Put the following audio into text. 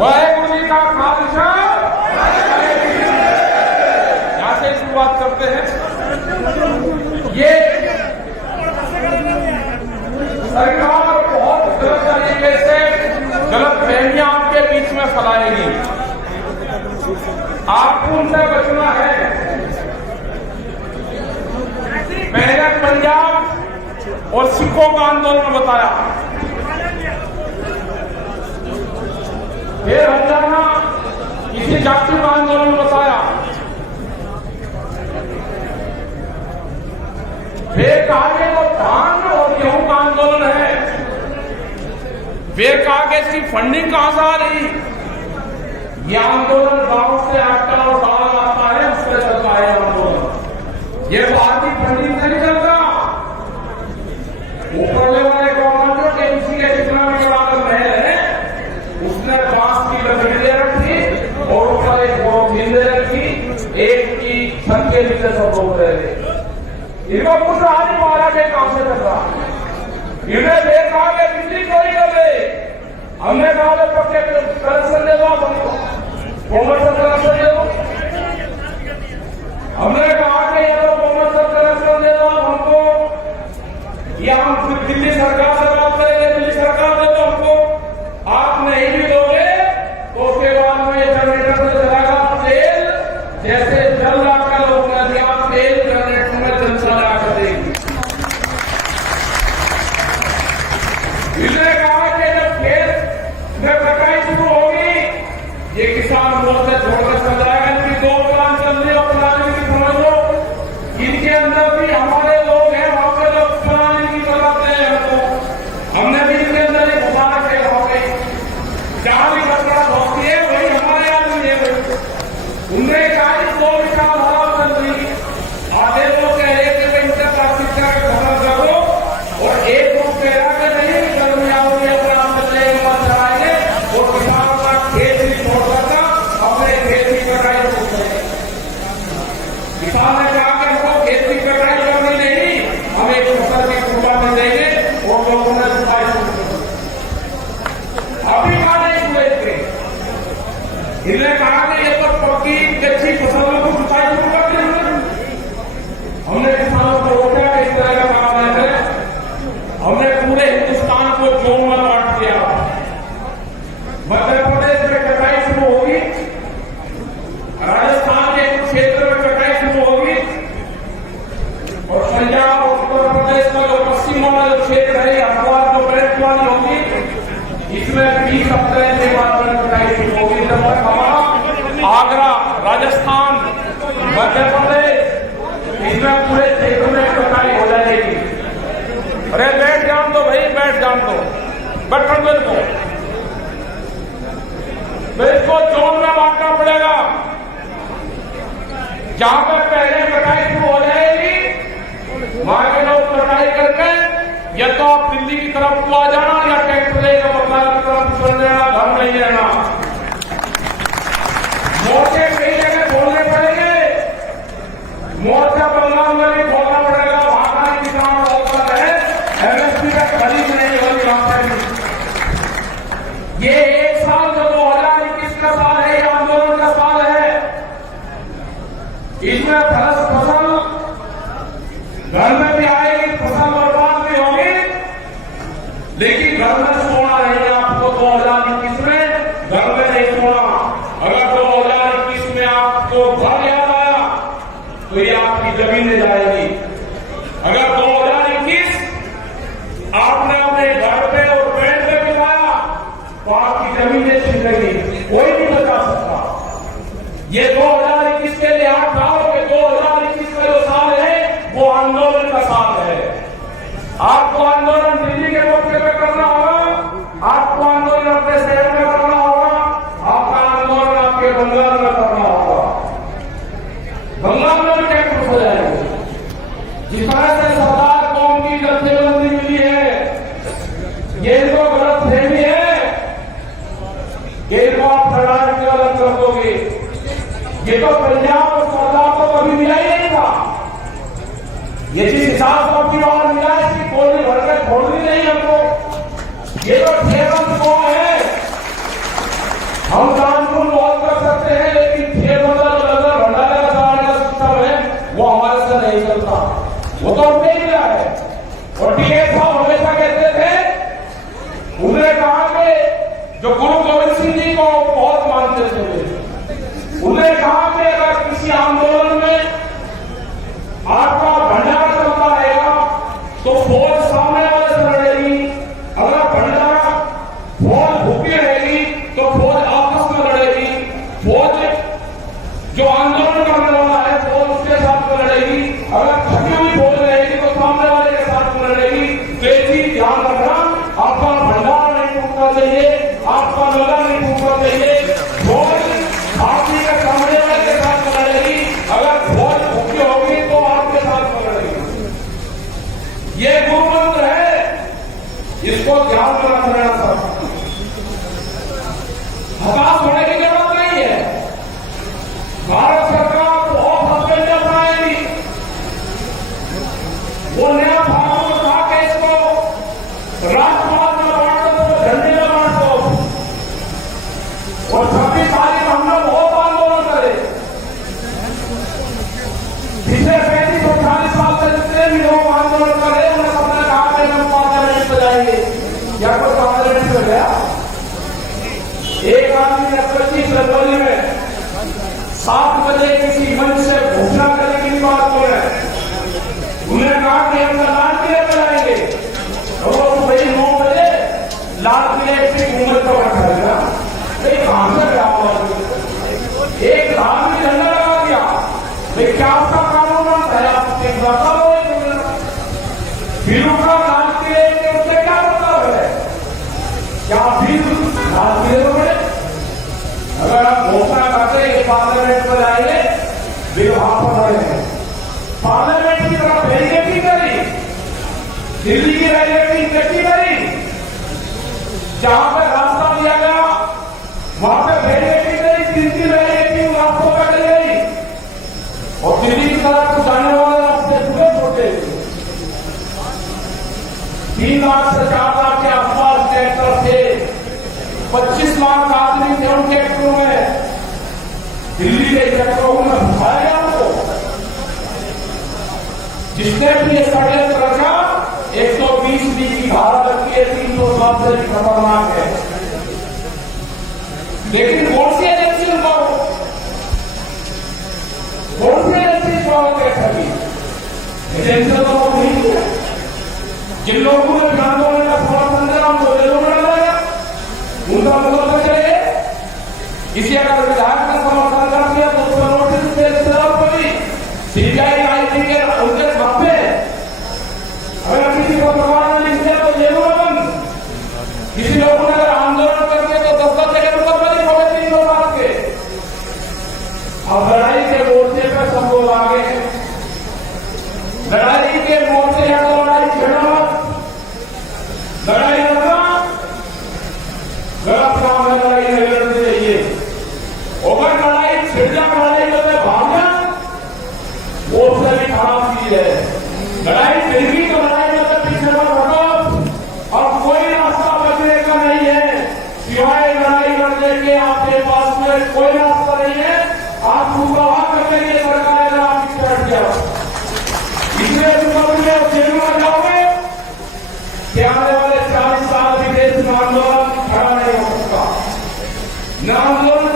वाहेगुरु जी का खालसा। यहाँ से शुरुआत करते हैं। ये सरकार बहुत गलत तरीके से गलत फहमियां आपके बीच में फैलाएगी। आपको उनसे बचना है। पहले पंजाब और सिखों का आंदोलन बताया, फिर हरियाणा किसी जाति का आंदोलन बताया, फिर कहा कि वो धान और गेहूं का आंदोलन है, फिर कहा कि इसकी फंडिंग कहां से आ रही। यह आंदोलन गांव से आटा और दाल आता है, उससे चलता है आंदोलन। ये भारतीय फंडिंग से नहीं चलता। ऊपर वाले गवर्नमेंट के उसी के जितना भी बड़ा महल है, उसने बांस की लकड़ी दे रखी और ऊपर एक बोतल दे रखी, एक की छत के नीचे सब लोग रहे। इनको कुछ आज मारा के काम से कर रहा। इन्हें देखा कि बिजली चोरी कर रहे। हमने कहा पक्के कनेक्शन दे दो, हमको कॉमर्शियल कनेक्शन दे दो। हमने कहा कि ये तो कॉमर्शियल कनेक्शन दे दो हमको, या हम दिल्ली सरकार से बात करेंगे, दिल्ली सरकार दे दो हमको। आप नहीं भी दोगे तो उसके बाद में ये जनरेटर से चलाएगा तेल, जैसे जल रहा का लोग नदियां तेल जनरेटर में जल चला कर देगी। इसने कहा कि जब खेत में कटाई शुरू होगी, ये किसान मोर्चा छोड़कर चल जाएगा। इनकी दो प्लान चल रही है, प्लान की समझ लो। इनके अंदर भी हमारे लोग हैं, वहां पे लोग प्लान इनकी चलाते हैं। हमने भी इनके अंदर एक घुसा रखे हो गई, जहां भी घटना होती है वही हमारे आदमी है। उनने कहा कि दो विचारधारा चल रही। आधे लोग कह रहे कि इनसे प्राथमिकता का खबर करो, और एक लोग कह रहा कि नहीं गर्मी आओगे अपना मत चलाएंगे और किसानों का खेत भी छोड़ सकता, अपने खेत की कटाई छोड़ सकते। किसान ने कहा कि हमको खेत की कटाई करनी नहीं, हम एक फसल की कुर्बानी देंगे और लोगों ने सुनाई शुरू कर। अभी कहा नहीं हुए थे। इन्हें कहा कि ये तो पक्की कच्ची फसलों को सुनाई शुरू कर दी। हमने किसानों को रोका कि इस तरह का काम नहीं है। हमने पूरे हिंदुस्तान को जोन में बांट दिया। मध्य प्रदेश में कटाई शुरू होगी, राजस्थान के कुछ क्षेत्र में कटाई शुरू होगी, और पंजाब और उत्तर प्रदेश का जो पश्चिम वाला जो क्षेत्र है, हरिद्वार जो बैठ वाली होगी, इसमें 20 अप्रैल के बाद कटाई शुरू होगी। जब तक हमारा आगरा, राजस्थान, मध्य प्रदेश, इसमें पूरे क्षेत्र में कटाई हो जाएगी। अरे बैठ जान दो भाई, बैठ जान दो, बैठन दो इनको। तो इसको जोन में बांटना पड़ेगा। जहां पर पहले कटाई शुरू हो जाएगी, वहां के लोग कटाई करके या तो आप दिल्ली की तरफ को आ जाना, या ट्रैक्टर लेकर बंगाल की तरफ चल जाना, घर नहीं रहना। मोर्चे कई जगह खोलने पड़ेंगे। मोर्चा बंगाल में भी खोलना पड़ेगा। वहां का किसान लोकल है, एमएसपी का खरीद नहीं होगी वहां पर। ये एक साल जो 2021 का साल है, ये आंदोलन का साल है। इसमें फसल घर में भी आएगी, फसल बर्बाद भी होगी, लेकिन घर में सोना नहीं। आपको 2021 में घर में नहीं सोना। अगर 2021 में आपको घर याद आया तो ये आपकी जमीनें जाएगी। अगर 2021 आपने अपने घर पे और पेड़ पे बिताया तो आपकी जमीनें छिनेगी, कोई नहीं बचा सकता। ये 2021 के लिए आप कहोगे 2021 का जो साल है वो आंदोलन का साल है। आपको आंदोलन दिल्ली के मौके पे करना होगा, आपको आंदोलन अपने शहर में करना होगा, आपका आंदोलन आपके बंगाल में करना होगा। बंगाल में भी टैक्स हो जाएंगे। जिस तरह से सरकार कौम की जत्थेबंदी मिली है, ये इनको गलत फहमी है कि इनको आप सरदार की अलग कर दोगे। ये तो पंजाब और सरदार को कभी मिला ही नहीं था। ये जिस हिसाब से आपकी बात मिला, इसकी गोली भर के छोड़ कहा कि जो गुरु गोविंद सिंह जी को बहुत मानते थे वे, उन्होंने कहा कि अगर किसी आंदोलन में आपका भंडारा चलता रहेगा तो फौज सामने वाले से लड़ेगी, अगर भंडारा फौज भूखी रहेगी तो फौज आपस में लड़ेगी, फौज जो आंदोलन करने वाला है फौज उसके साथ में लड़ेगी, अगर थकी हुई फौज रहेगी तो सामने वाले के साथ में लड़ेगी। तो ये चीज ध्यान रखना, आपका भंडारा नहीं टूटना चाहिए, आपका लगा नहीं टूटना चाहिए। फौज आपकी के सामने वाले के साथ में लड़ेगी, अगर फौज भूखी होगी तो आपके साथ में लड़ेगी। ये गुरु मंत्र है, इसको ध्यान में रखना सब। हताश होने की जरूरत नहीं है। भारत सरकार बहुत हस्बैंड अपनाएगी, वो नया फार्मूला उठा के इसको राष्ट्रवाद में बांट दो, झंडे में बांट दो। और 26 तारीख हम लोग बहुत आंदोलन करे। पिछले 35-40 साल से जितने भी लोग आंदोलन करे उन्हें सबने कहा कि हम पार्लियामेंट में जाएंगे। क्या कोई पार्लियामेंट में गया? एक आदमी ने 25 जनवरी में 7 बजे किसी मंच से घोषणा करने की बात हो रहे हैं। उन्होंने कहा कि हम लाल किले में जाएंगे, और वही 9 बजे लाल किले से घूमर का बैठा गया। कहां से क्या हुआ? एक धार्मिक झंडा लगा दिया। भाई क्या आपका कानून है? आप एक बता दो। भीलू का लाल किले के उससे क्या मतलब है? क्या भीलू लाल किले में अगर आप घोषणा करते हैं पार्लियामेंट में जाएंगे, वे वहां पर लड़ेंगे। पार्लियामेंट की तरफ बैरिकेडिंग करी, दिल्ली की बैरिकेडिंग कैसी करी? जहां पर रास्ता दिया गया वहां पर बैरिकेडिंग करी, 3 बैरिकेडिंग रास्तों पर चली गई, और दिल्ली की तरफ जाने वाले रास्ते पूरे छोटे। 3 लाख से 4 लाख के आसपास ट्रैक्टर थे, 25 लाख आदमी थे उन ट्रैक्टरों में। दिल्ली के ट्रैक्टरों में घुसाया गया उनको। जिसने भी ये षड्यंत्र रखा, 120 की धारा लगती है, 307 से भी खतरनाक है। लेकिन कौन सी एजेंसी उनको, कौन सी एजेंसी स्वागत है? सभी एजेंसी तो नहीं है। जिन लोगों ने आंदोलन का समर्थन किया उनको जेलों में डाला, उनका मतलब चले। इसी अगर विधायक का समर्थन कर दिया तो उसका नोटिस सीबीआई आईटी के उनके खपे, अगर किसी को प्रमाण लिख दिया तो जेलों में बंद। किसी लोगों ने अगर आंदोलन करके तो 10 के मुकदमे नहीं पड़े 3 साल के। अब लड़ाई के मोर्चे पर सब लोग आगे हैं। लड़ाई के मोर्चे है तो लड़ाई छेड़ना, लड़ाई लड़ना गलत काम है। लड़ाई नहीं लड़नी चाहिए। अगर लड़ाई छिड़ जा, लड़ाई करते भागना, वो उससे भी खराब चीज है। लड़ाई छिड़गी तो लड़ाई करते पीछे मत हटो। और कोई रास्ता बचने का नहीं है सिवाय लड़ाई लड़ने के। आपके पास में कोई रास्ता नहीं है। आप सुप्रवाह करने के लिए सरकार ने आपकी बैठ गया, इसलिए तुम जेल में जाओगे कि आने वाले 40 साल विदेश में आंदोलन खड़ा नहीं हो सकता। न आंदोलन